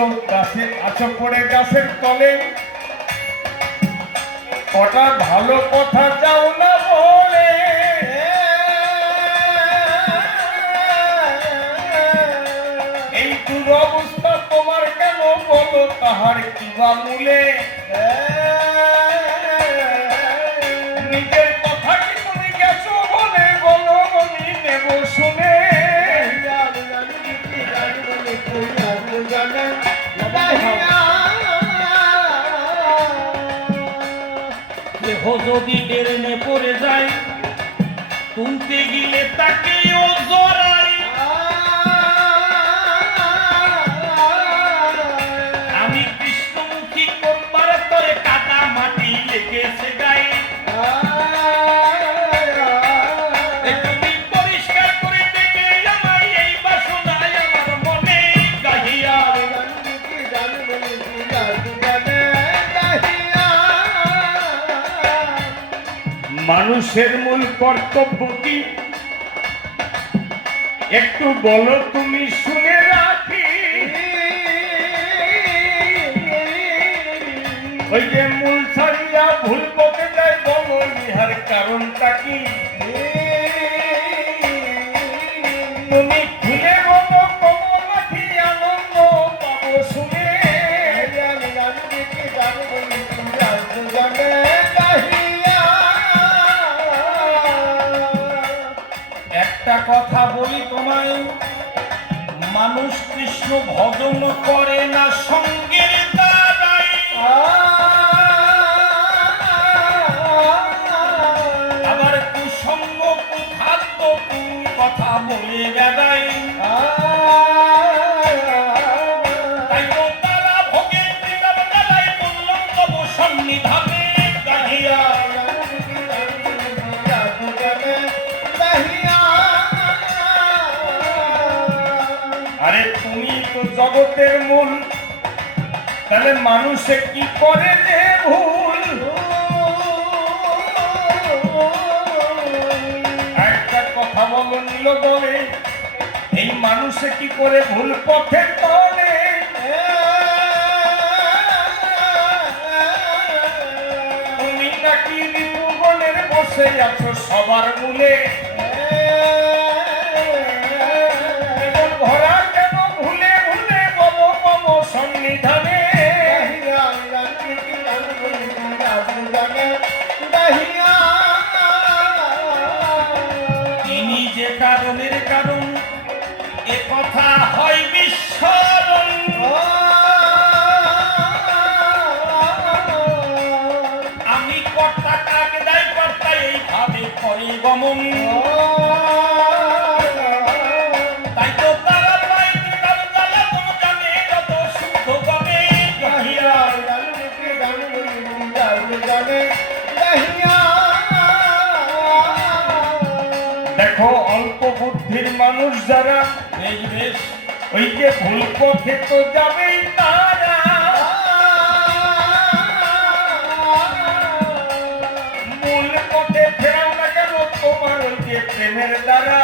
আছো পড়ে গাছের তলে, কটা ভালো কথা যাও না বলে। এই দুরবস্থা তোমার কেন বলো, তাহার কি বা মূলে? নিজের কথা কি তুমি গেছো বলে, বলো আমি নেব শুনে। দেহ যদি ডেরেনে পড়ে যায়, তুলতে গেলে তাকেও জড়াই। আমি কৃষ্ণমুখী করবার তরে কাটা মাটি লেগেছে গায়ে। তুমি পরিষ্কার করে দেখে আমায় এই বাসনায় আমার মনে গাহিয়া। মানুষের মূল কর্তব্য কি একটু বলো তুমি শুনে রাখি। ওই যে মূল ছাড়িয়া ভুল পথে যায়, বলো ইহার কারণটা কি? তুমি খুলে বলো কমল রাখি, আনন্দ পাবো শুনে। একটা কথা বলি তোমায়, মানুষ কৃষ্ণ ভজন করে না সঙ্গের দ্বারাই। আবার কুসঙ্গ কুখাদ্য কথা বলে বেড়াই। তাই তো তারা ভোগের দিদার বেলায় বললাম তব সন্নিধানে গাহিয়া। আরে তুমি তো জগতের মূল, তাহলে মানুষে কি করে যে ভুল? একটা কথা বলো নিল বলে, এই মানুষে কি করে ভুল পথে চলে? তুমি নাকি ঋতুগণের বসে আছো সবার মূলে। ভরা কেন ভুলে ভুলে বলো মম সন্নিধানে। তিনি যে কারণের কারণ, এ কথা হয় বিস্মরণ। আমি কর্তা কাকে দায় কর্তা এইভাবে করে গমন। তাই তো তারা পায় তার জ্বালা কোন জানে কত শুদ্ধ গমে গাহিয়া। দেখো অল্প বুদ্ধির মানুষ যারা, বেশ বেশ ওই যে ভুল পথে তো যাবেই তারা। মূল পথে ফেরাও না কেন তোমার ওই যে প্রেমের দ্বারা।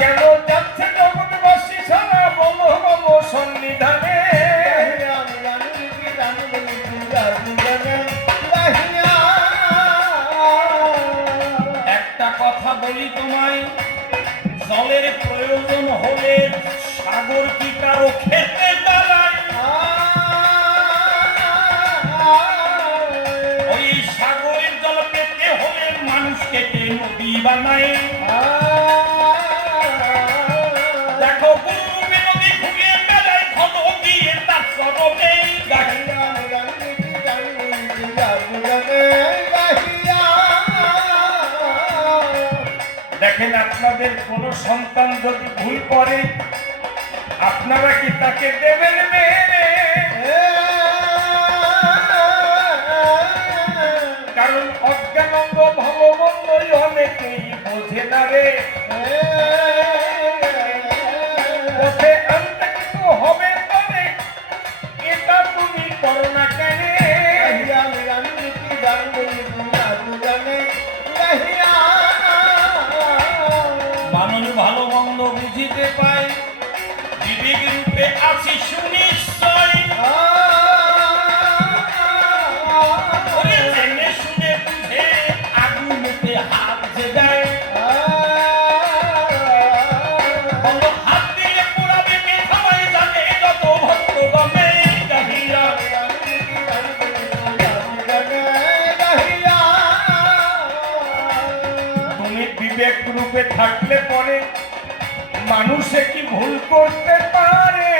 কেন যাচ্ছে জগৎবাসী সারা, বলো মম সন্নিধানে। একটা কথা বলি তোমায়, জলের প্রয়োজন হলে সাগর কি কারো খেতে দাঁড়ায়? ওই সাগরের জল পেতে হলে মানুষ কেটে নদী বানায়। দেখো গুরুকে নদী ঘুরিয়ে বেড়ায়, ঘন গিয়ে তার চরণে গাহিয়া। দেখেন আপনাদের কোন সন্তান যদি ভুল করে, আপনারা কি তাকে দেবেন মেনে? কারণ অজ্ঞানন্দ ভালো মন্দই অনেকেই বোঝে না রে। পথে আনতে কিন্তু হবে তবে, এটা তুমি করো না কেন? মানুষ ভালো মন্দ বুঝিতে পায়, বিবেক রূপে আছিস নিশ্চয়। ওরে জেনে শুনে বুঝে আগুনেতে হাত যে দেয়, বলো হাত দিলে পোড়াবে কে, সবাই জানে যত ভক্তগণে গাহিয়া। তুমি বিবেক রূপে থাকলে পরে মানুষে কি ভুল করতে পারে?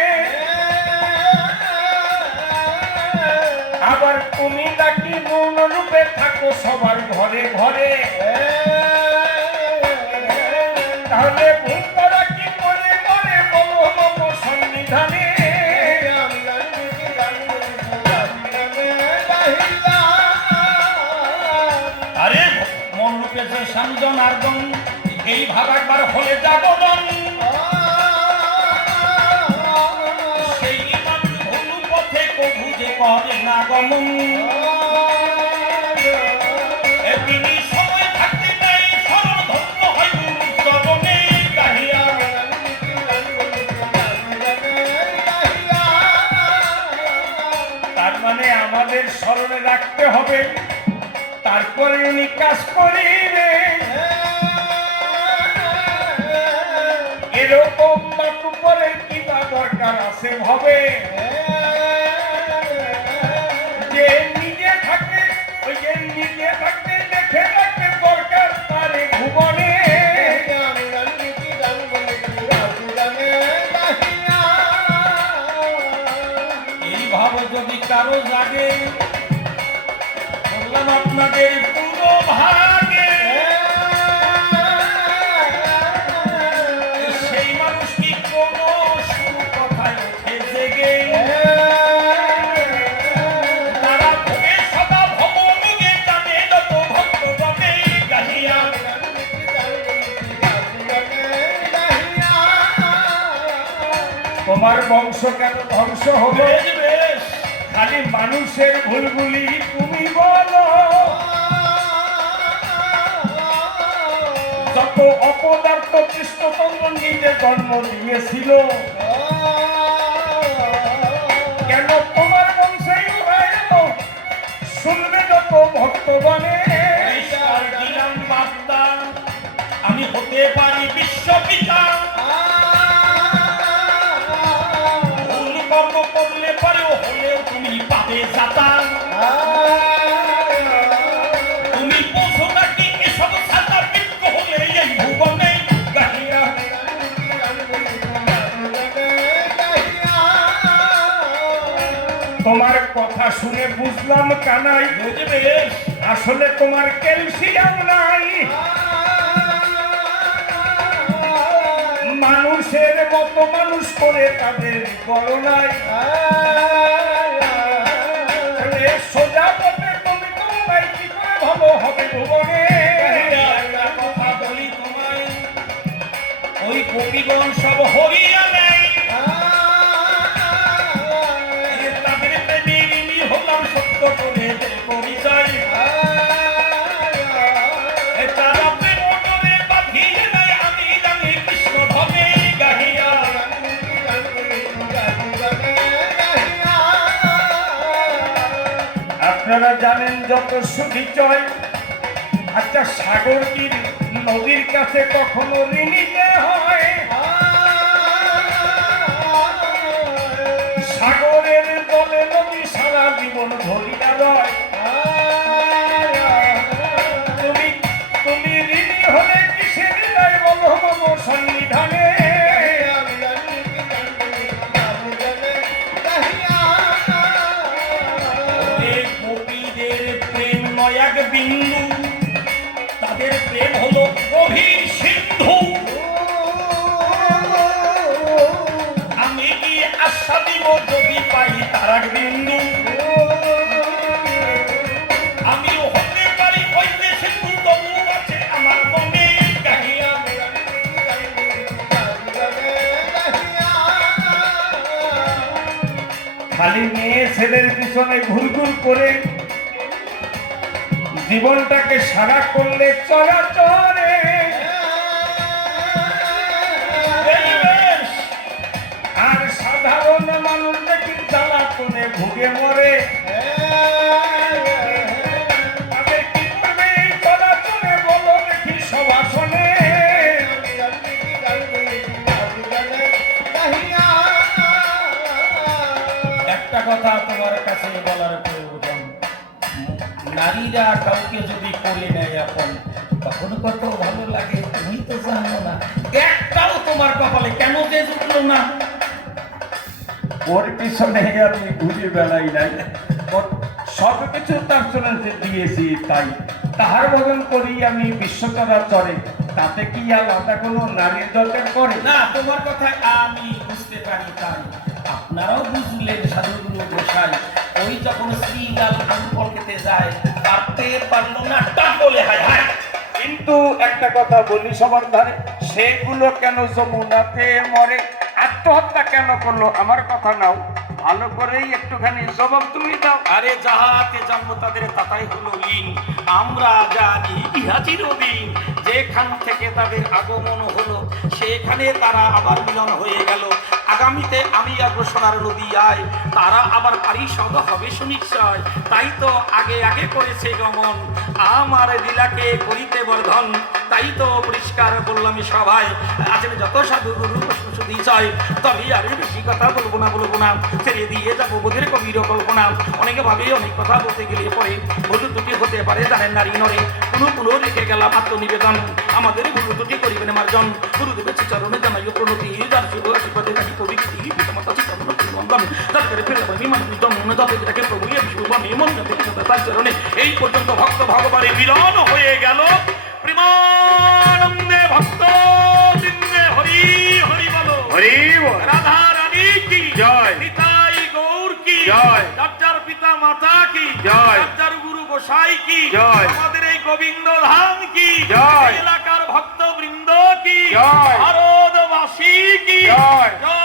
আবার তুমি নাকি মৌন রূপে থাকো সবার ঘরে ঘরে, তাহলে ভুল করা কি করে করে বলো মম সন্নিধানে? আরে মন রূপে যে সংজন আর্জন, এই ভাব একবার হলে জাগরণ। সেই মানুষ ভুল পথে কভু যে করে না গমন। তিনি সময় থাকতে নাই সরল ধন্য হয় গুরু চরণে গাহিয়া। তার মানে আমাদের স্মরণে রাখতে হবে, তারপরে উনি কাজ করিবে। এরকম মাতু করে কি বা দরকার আছে হবে? যে নিজে থাকে ওই যে নিজে থাকতে দেখে রাখতে দরকার পারে ভুবনে। এই ভাব যদি কারো জাগে, বললাম আপনাদের পুরো ভাগে, সেই মানুষ কি কোনো সুকথায় ওঠে জেগে? তারা ভোগে সদা ভবনুগে জানে যত ভক্তগণে গাহিয়া। তোমার বংশ কেন ধ্বংস হলো? বেশ বেশ, খালি মানুষের ভুলগুলি তুমি বলো। যত অপদার্থ কৃষ্ণচন্দ্র নিজে জন্ম দিয়েছিল, কেন তোমার বংশেই হয়ে এলো? শুনবে যত ভক্তগণে। পরিষ্কার দিলাম বার্তা, আমি হতে পারি বিশ্বপিতা। ভুল কর্ম করলে পারেও হলেও তুমি পাবে যাতা। তুমি বোঝো নাকি এসব ছাতা বিক্ষ হলে এই ভুবনে গাহিয়া। তোমার কথা শুনে বুঝলাম কানাই, বুঝবে আসলে তোমার ক্যালসিয়াম নাই। মানুষের মতো মানুষ করে তাদের করোনায় সোজা পথে তুমি তোমায় কি করে ভালো হবে ভুবনে? একটা কথা বলি তোমায়, ওই গোপীগণ সব হরিয়া নেই, তাদের প্রেমের ইনি হলাম সত্য করে পরিচয়। তারা প্রেম করে বাঁধিয়ে নেয়, আমি জানি কৃষ্ণ ধনে গাহিয়া। আপনারা জানেন যত সুখী চয়। আচ্ছা, সাগর কি নদীর কাছে কখনো ঋণীতে হয়? সাগরের জলে নদী সারা জীবন ধরিয়া রয়। তুমি তুমি ঋণী হলে কিসের হৃদয় বলো মম সন্নিধানে? এই গোপীদের প্রেম নয় এক বিন্দু, তাদের প্রেম হলো গভীর সিন্ধু। আমি কি আশা দিব যদি পাই তার এক বিন্দু? আমিও হতে পারি ওই দেশে তবু আছে আমার মনে গাহিয়া। খালি মেয়ে ছেলের পিছনে ঘুরঘুর করে জীবনটাকে সারা করলে চলাচলে। আর কথা তোমার কাছে বলার প্রয়োজন। নারীরা কাউকে যদি কোলে নেয় এখন তখন কত ভালো লাগে তুমি তো জানো না। একটাও তোমার কপালে কেন যে জুটলো না? ওর পিছনে আমি ঘুরে বেড়াই নাই, ওর সব কিছু তার জন্য যে দিয়েছি তাই তাহার বদল করি আমি বিশ্বকরা চরে, তাতে কি আলাদা কোনো নারীর দরকার পড়ে? না, তোমার কথা আমি বুঝতে পারি তাই আপনারাও বুঝলেন সাধুগুরু গোসাই। ওই যখন শ্রীলাল আঙ্গুল খেতে যায় পারতে পারলো না, টাক বলে হায় হায়। কিন্তু একটা কথা বলি সবার ধারে, সেগুলো কেন যমুনাতে মরে, আত্মহত্যা কেন করলো? আমার কথা নাও, ভালো করেই একটুখানি জবাব তুমি দাও। আরে যাহাতে জন্ম তাদের তাতাই হলো লীন। আমরা জানি ইহা চিরদিন, যেখান থেকে তাদের আগমন হলো সেখানে তারা আবার মিলন হয়ে গেল। আগামীতে আমি অগ্রসর নদীয়ায়, তারা আবার পারিষদ হবে সুনিশ্চয়। তাই তো আগে আগে করেছে গমন, আমার লীলাকে করিতে বর্ধন। তাই তো পরিষ্কার বললাম সভায়, আছেন যত সাধু গুরু সুধি চাই, তবে আর বেশি কথা বলবো না, ছেড়ে দিয়ে যাবো বোধের কবির কল্পনা। অনেকে ভাবে অনেক কথা বলতে গেলে পরে ভুল ত্রুটি হতে পারে, জানেন নারী নরে। কোনো রেখে গেলাম আত্মনিবেদন, আমাদের ভুল ত্রুটি করিবেন মার্জন। গুরুদেবের চরণে জানাইও প্রণতি, যার শুভ আশীর্বাদে জানি প্রবৃত্তি পিতামাতা চিত্তমন বন্ধন যাদের ফেরাবার বিমান জন্ম যাদের তাকে প্রভু বিশুভ নিমন তার চরণে। এই পর্যন্ত ভক্ত ভগবানের মিলন হয়ে গেল। প্রেমানন্দে ভক্ত বৃন্দে হরি হরি বলো, হরি বল। রাধা রানী কি জয়। নিতাই গৌর কি জয়। যার পিতা মাতা কি জয়। যার গুরু গোসাই কি জয়। আমাদের এই গোবিন্দ ধাম কি জয়। এলাকার ভক্ত বৃন্দ কি জয়। ভারতবাসী কি জয়। জয়।